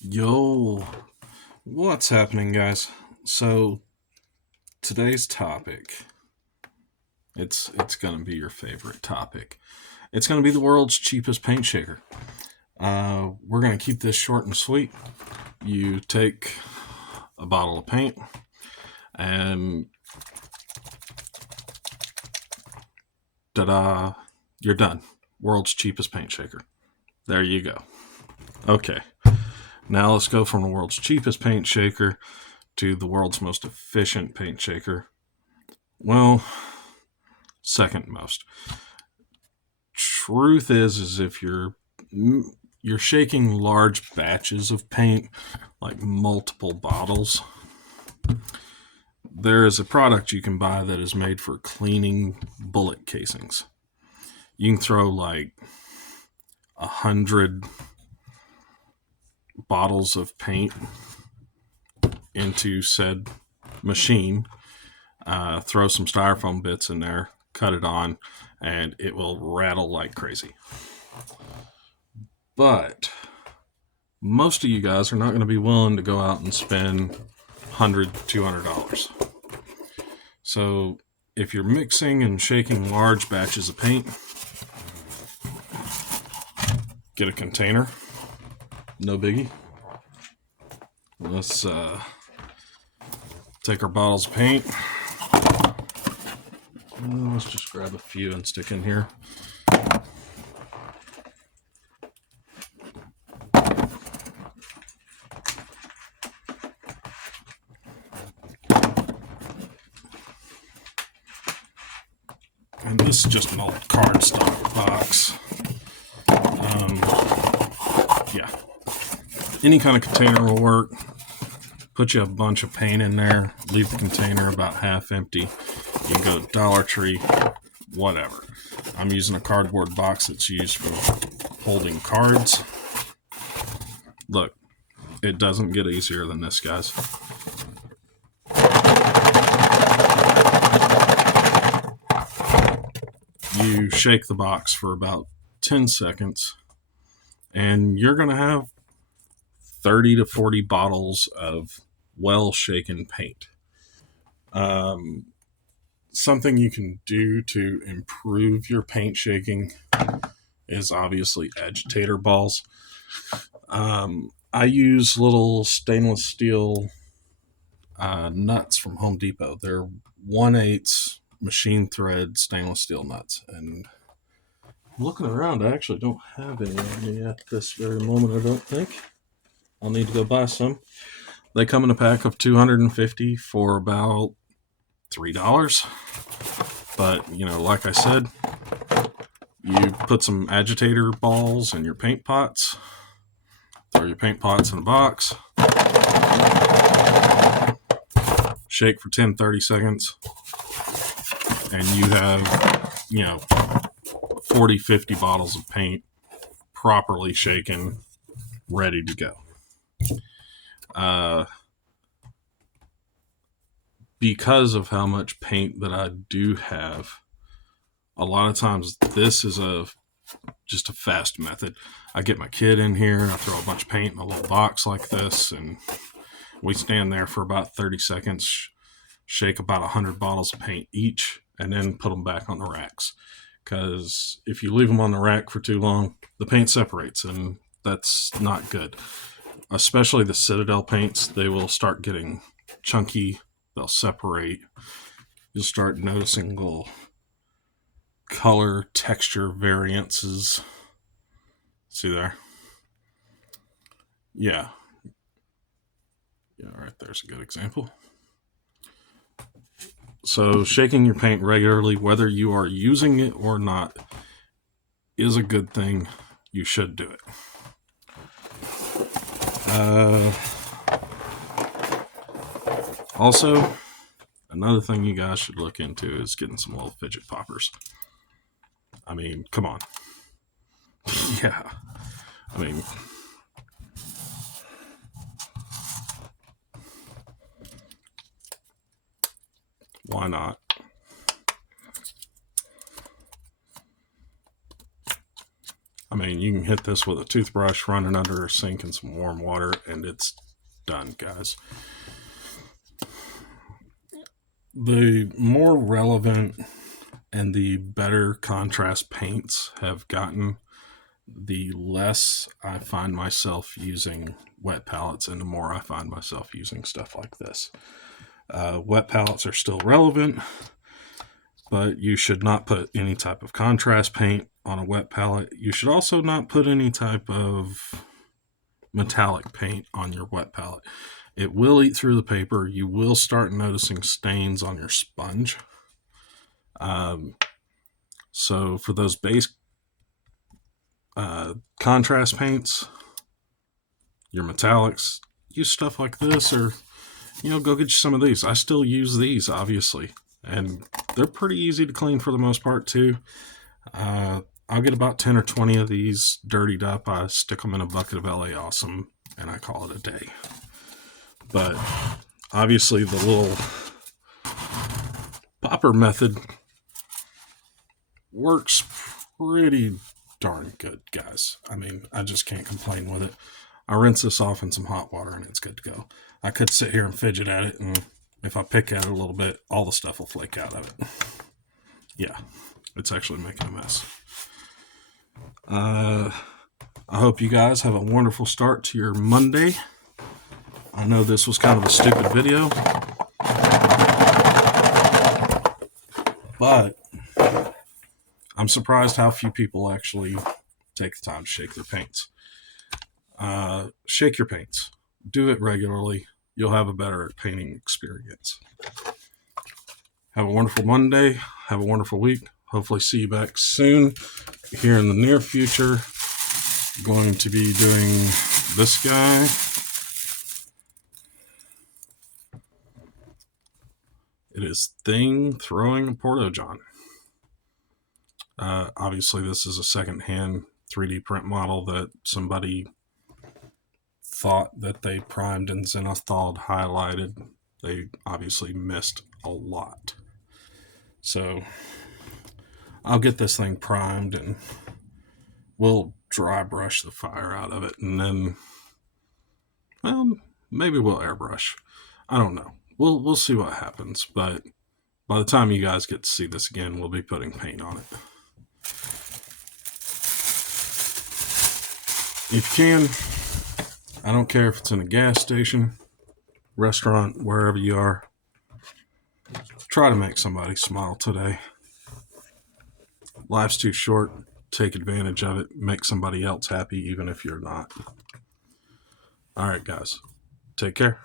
Yo, what's happening, guys? So today's topic, it's gonna be your favorite topic. It's gonna be the world's cheapest paint shaker. We're gonna keep this short and sweet. You take a bottle of paint, and ta-da, you're done. World's cheapest paint shaker. There you go. Okay, now let's go from the world's cheapest paint shaker to the world's most efficient paint shaker. Well, second most. Truth is if you're shaking large batches of paint, like multiple bottles, there is a product you can buy that is made for cleaning bullet casings. You can throw like 100 bottles of paint into said machine, throw some styrofoam bits in there, cut it on, and it will rattle like crazy. But most of you guys are not going to be willing to go out and spend $100, $200. So if you're mixing and shaking large batches of paint, get a container. No biggie. Let's take our bottles of paint. Let's just grab a few and stick in here. And this is just an old cardstock box. Yeah. Any kind of container will work. Put you a bunch of paint in there. Leave the container about half empty. You can go to Dollar Tree, whatever. I'm using a cardboard box that's used for holding cards. Look, it doesn't get easier than this, guys. You shake the box for about 10 seconds, and you're going to have 30 to 40 bottles of well-shaken paint. Something you can do to improve your paint shaking is obviously agitator balls. I use little stainless steel nuts from Home Depot. They're 1/8 machine thread stainless steel nuts. And looking around, I actually don't have any on me at this very moment, I don't think. I'll need to go buy some. They come in a pack of 250 for about $3. But, like I said, you put some agitator balls in your paint pots, throw your paint pots in a box, shake for 10-30 seconds, and you have 40-50 bottles of paint properly shaken, ready to go. Because of how much paint that I do have, a lot of times this is just a fast method. I get my kid in here, I throw a bunch of paint in a little box like this, and we stand there for about 30 seconds, shake about 100 bottles of paint each, and then put them back on the racks. Because if you leave them on the rack for too long, the paint separates, and that's not good. Especially the Citadel paints, they will start getting chunky, they'll separate. You'll start noticing little color texture variances. See there? Yeah, right there's a good example. So shaking your paint regularly, whether you are using it or not, is a good thing. You should do it. Also, another thing you guys should look into is getting some little fidget poppers. I mean, come on. Yeah. I mean, why not? mean, you can hit this with a toothbrush running under a sink in some warm water, and it's done, guys. The more relevant and the better contrast paints have gotten, the less I find myself using wet palettes and the more I find myself using stuff like this. Wet palettes are still relevant, but you should not put any type of contrast paint on a wet palette. You should also not put any type of metallic paint on your wet palette. It will eat through the paper. You will start noticing stains on your sponge. So for those base contrast paints, your metallics, use stuff like this, or go get you some of these. I still use these, obviously, and they're pretty easy to clean for the most part too. I'll get about 10 or 20 of these dirtied up. I stick them in a bucket of LA Awesome and I call it a day. But obviously the little popper method works pretty darn good, guys. I mean, I just can't complain with it. I rinse this off in some hot water and it's good to go. I could sit here and fidget at it, and if I pick at it a little bit, all the stuff will flake out of it. Yeah, it's actually making a mess. I hope you guys have a wonderful start to your Monday. I know this was kind of a stupid video, but I'm surprised how few people actually take the time to shake their paints. Shake your paints. Do it regularly. You'll have a better painting experience. Have a wonderful Monday. Have a wonderful week. Hopefully see you back soon. Here in the near future, going to be doing this guy. It is Thing throwing a Porta-John. Obviously, this is a second-hand 3D print model that somebody thought that they primed and zenithal highlighted. They obviously missed a lot. So I'll get this thing primed and we'll dry brush the fire out of it, and then, well, maybe we'll airbrush. I don't know. We'll see what happens, but by the time you guys get to see this again, we'll be putting paint on it. If you can, I don't care if it's in a gas station, restaurant, wherever you are, try to make somebody smile today. Life's too short. Take advantage of it. Make somebody else happy, even if you're not. All right, guys. Take care.